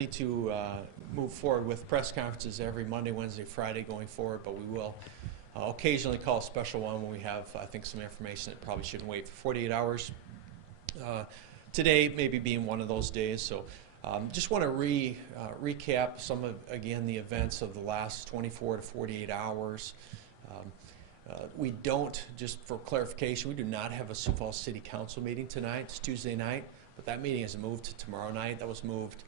To move forward with press conferences every Monday, Wednesday, Friday going forward, but we will occasionally call a special one when we have, I think, some information that probably shouldn't wait for 48 hours. Today maybe being one of those days, so just want to recap some of, again, the events of the last 24 to 48 hours. We don't, just for clarification, we do not have a Sioux Falls City Council meeting tonight. It's Tuesday night, but that meeting is moved to tomorrow night. That was moved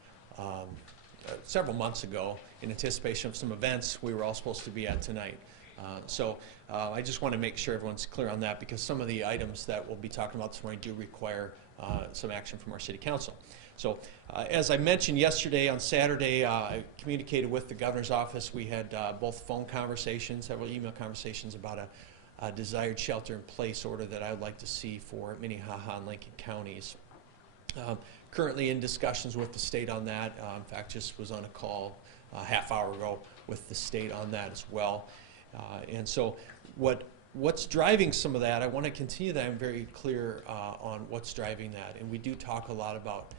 several months ago in anticipation of some events we were all supposed to be at tonight. So I just want to make sure everyone's clear on that, because some of the items that we'll be talking about this morning do require some action from our City Council. So as I mentioned yesterday, on Saturday, I communicated with the Governor's office. We had both phone conversations, several email conversations about a desired shelter-in-place order that I would like to see for Minnehaha and Lincoln counties. Currently in discussions with the state on that. In fact, just was on a call a half hour ago with the state on that as well. And so what's driving some of that, I want to continue that. I'm very clear on what's driving that. And we do talk a lot about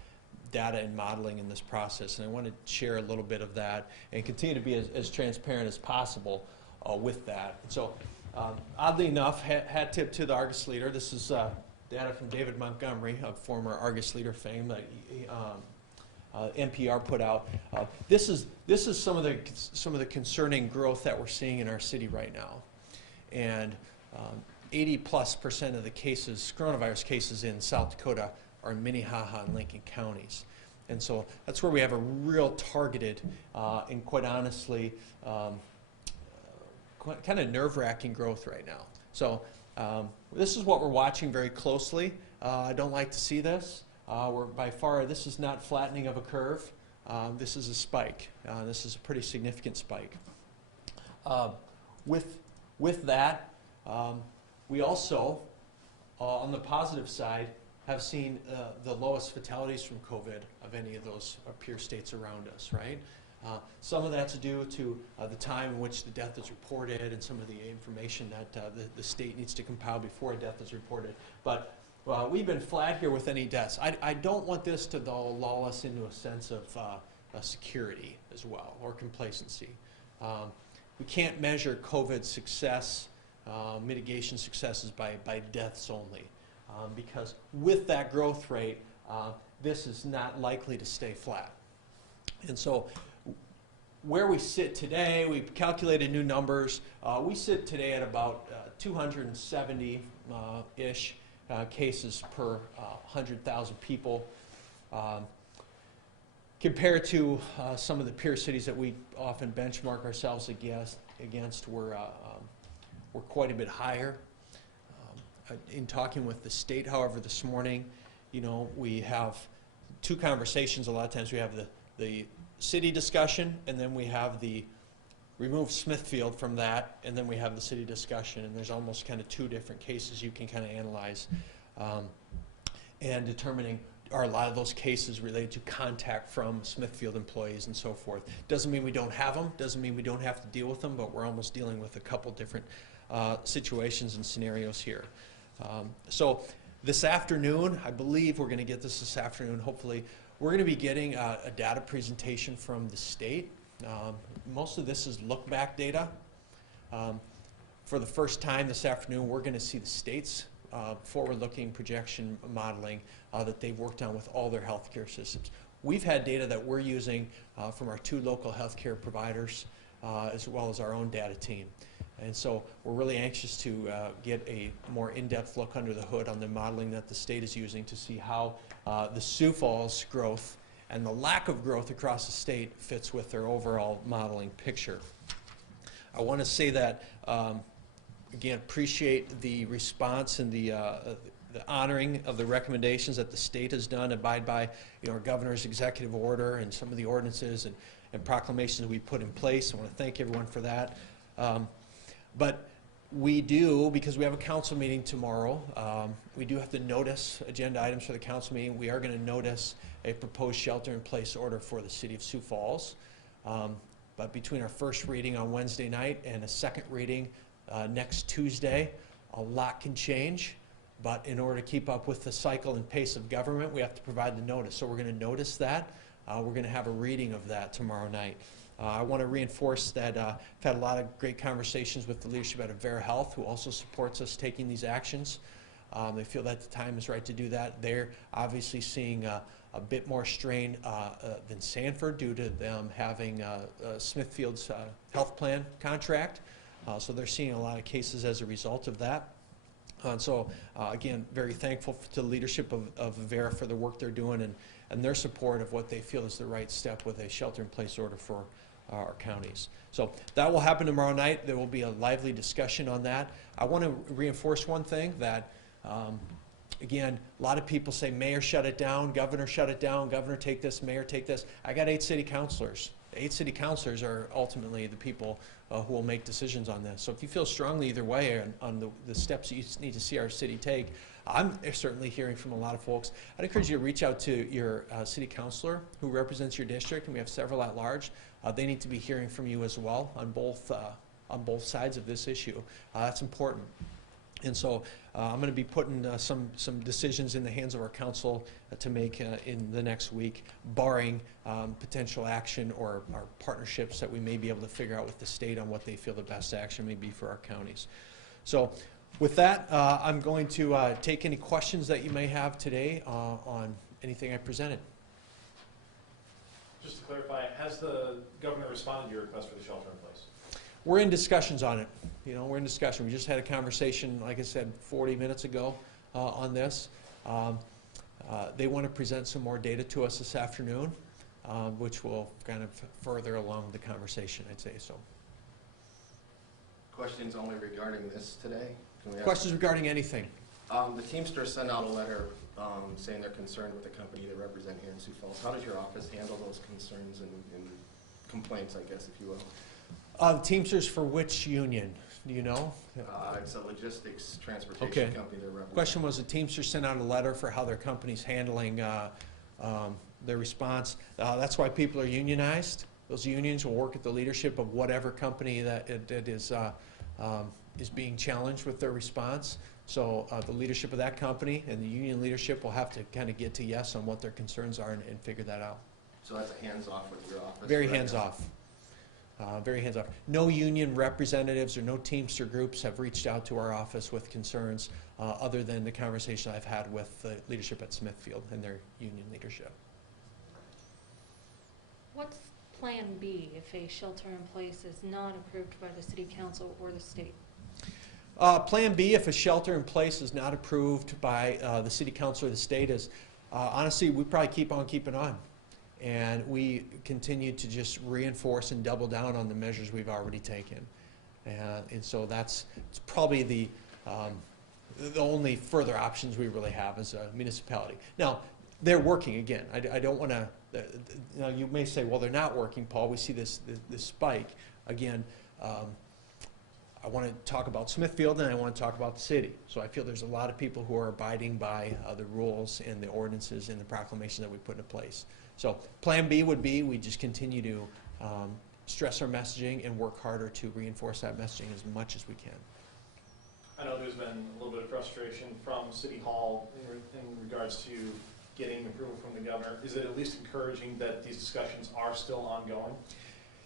data and modeling in this process, and I want to share a little bit of that and continue to be as transparent as possible with that. And so oddly enough, hat tip to the Argus leader. This is data from David Montgomery, of former Argus leader fame, that NPR put out. This is some of the concerning growth that we're seeing in our city right now, and 80+% of the cases, coronavirus cases in South Dakota, are in Minnehaha and Lincoln counties, and so that's where we have a real targeted and, quite honestly, kind of nerve-wracking growth right now. So. This is what we're watching very closely. I don't like to see this. By far, this is not flattening of a curve. This is a spike. This is a pretty significant spike. With that, we also, on the positive side, have seen the lowest fatalities from COVID of any of those peer states around us, right? Some of that's due to the time in which the death is reported and some of the information that the state needs to compile before a death is reported. But we've been flat here with any deaths. I don't want this to lull us into a sense of security as well, or complacency. We can't measure COVID success, mitigation successes by deaths only, because with that growth rate, this is not likely to stay flat. And so where we sit today, we've calculated new numbers. We sit today at about 270-ish cases per 100,000 people. Compared to some of the peer cities that we often benchmark ourselves against, we're quite a bit higher. In talking with the state, however, this morning, you know, we have two conversations. A lot of times we have the city discussion, and then we have the remove Smithfield from that, and then we have the city discussion, and there's almost kind of two different cases you can kind of analyze, and determining are a lot of those cases related to contact from Smithfield employees and so forth. Doesn't mean we don't have them, doesn't mean we don't have to deal with them, but we're almost dealing with a couple different situations and scenarios here. So this afternoon, I believe we're going to get this afternoon, hopefully. We're going to be getting a data presentation from the state. Most of this is look-back data. For the first time this afternoon, we're going to see the state's forward-looking projection modeling that they've worked on with all their healthcare systems. We've had data that we're using from our two local healthcare providers, as well as our own data team. And so we're really anxious to get a more in-depth look under the hood on the modeling that the state is using to see how the Sioux Falls growth and the lack of growth across the state fits with their overall modeling picture. I want to say that, again, appreciate the response and the honoring of the recommendations that the state has done, abide by, you know, our governor's executive order and some of the ordinances and proclamations we put in place. I want to thank everyone for that. But we do, because we have a council meeting tomorrow, we do have to notice agenda items for the council meeting. We are going to notice a proposed shelter-in-place order for the city of Sioux Falls. But between our first reading on Wednesday night and a second reading next Tuesday, a lot can change. But in order to keep up with the cycle and pace of government, we have to provide the notice. So we're going to notice that. we're going to have a reading of that tomorrow night. I want to reinforce that I've had a lot of great conversations with the leadership at Avera Health, who also supports us taking these actions. They feel that the time is right to do that. They're obviously seeing a bit more strain than Sanford due to them having Smithfield's health plan contract. So they're seeing a lot of cases as a result of that. Again, very thankful to the leadership of Avera for the work they're doing and their support of what they feel is the right step with a shelter-in-place order for our counties. So that will happen tomorrow night. There will be a lively discussion on that. I want to reinforce one thing that, again, a lot of people say, Mayor, shut it down, Governor, shut it down, Governor, take this, Mayor, take this. I got 8 city councilors. The 8 city councilors are ultimately the people who will make decisions on this. So if you feel strongly either way on the steps that you need to see our city take, I'm certainly hearing from a lot of folks. I'd encourage you to reach out to your city councilor who represents your district, and we have several at large. They need to be hearing from you as well on both sides of this issue. That's important. And so I'm going to be putting some decisions in the hands of our council to make in the next week, barring potential action or our partnerships that we may be able to figure out with the state on what they feel the best action may be for our counties. So with that, I'm going to take any questions that you may have today on anything I presented. Just to clarify, has the governor responded to your request for the shelter in place? We're in discussions on it. You know, we're in discussion. We just had a conversation, like I said, 40 minutes ago on this. They want to present some more data to us this afternoon, which will kind of further along the conversation, I'd say so. Questions only regarding this today? Questions regarding anything? The Teamsters sent out a letter saying they're concerned with the company they represent here in Sioux Falls. How does your office handle those concerns and complaints, I guess, if you will? Teamsters for which union? Do you know? It's a logistics transportation company they're representing. Question was, the Teamsters sent out a letter for how their company's handling their response. That's why people are unionized. Those unions will work at the leadership of whatever company that is being challenged with their response. So the leadership of that company and the union leadership will have to kind of get to yes on what their concerns are and figure that out. So that's a hands-off with your office? Very hands-off. Very hands-off. No union representatives or no Teamster groups have reached out to our office with concerns other than the conversation I've had with the leadership at Smithfield and their union leadership. What's Plan B if a shelter-in-place is not approved by the City Council or the state? Plan B, if a shelter-in-place is not approved by the City Council or the state, is honestly, we probably keep on keeping on. And we continue to just reinforce and double down on the measures we've already taken. And so it's probably the only further options we really have as a municipality. Now, they're working again. I don't want to, you know, you may say, well, they're not working, Paul. We see this spike. Again, I want to talk about Smithfield and I want to talk about the city. So I feel there's a lot of people who are abiding by the rules and the ordinances and the proclamation that we put into place. So Plan B would be we just continue to stress our messaging and work harder to reinforce that messaging as much as we can. I know there's been a little bit of frustration from City Hall in regards to getting approval from the governor. Is it at least encouraging that these discussions are still ongoing?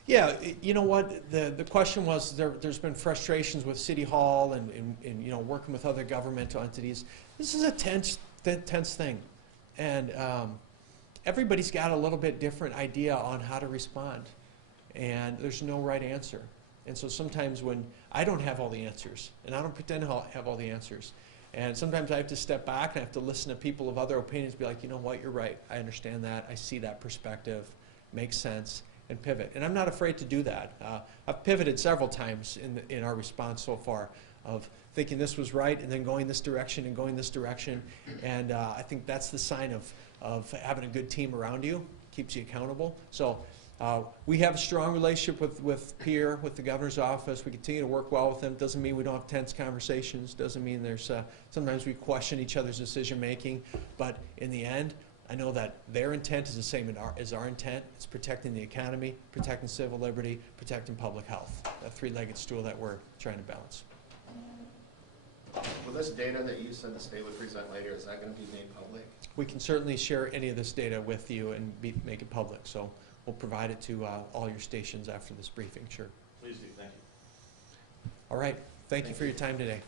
Yeah, you know what, the question was there's been frustrations with City Hall and you know, working with other governmental entities. This is a tense thing. And everybody's got a little bit different idea on how to respond. And there's no right answer. And so sometimes when I don't have all the answers, and I don't pretend to have all the answers, and sometimes I have to step back and I have to listen to people of other opinions, be like, you know what, you're right. I understand that. I see that perspective. Makes sense. And pivot. And I'm not afraid to do that. I've pivoted several times in our response so far of thinking this was right and then going this direction and going this direction. And I think that's the sign of having a good team around you. Keeps you accountable. So we have a strong relationship with Pierre, with the governor's office. We continue to work well with them. Doesn't mean we don't have tense conversations. Doesn't mean there's sometimes we question each other's decision making. But in the end, I know that their intent is the same as our intent. It's protecting the economy, protecting civil liberty, protecting public health. That three-legged stool that we're trying to balance. Well, this data that you said the state would present later, is that going to be made public? We can certainly share any of this data with you and make it public, so we'll provide it to all your stations after this briefing, sure. Please do, thank you. All right, thank you for your time today.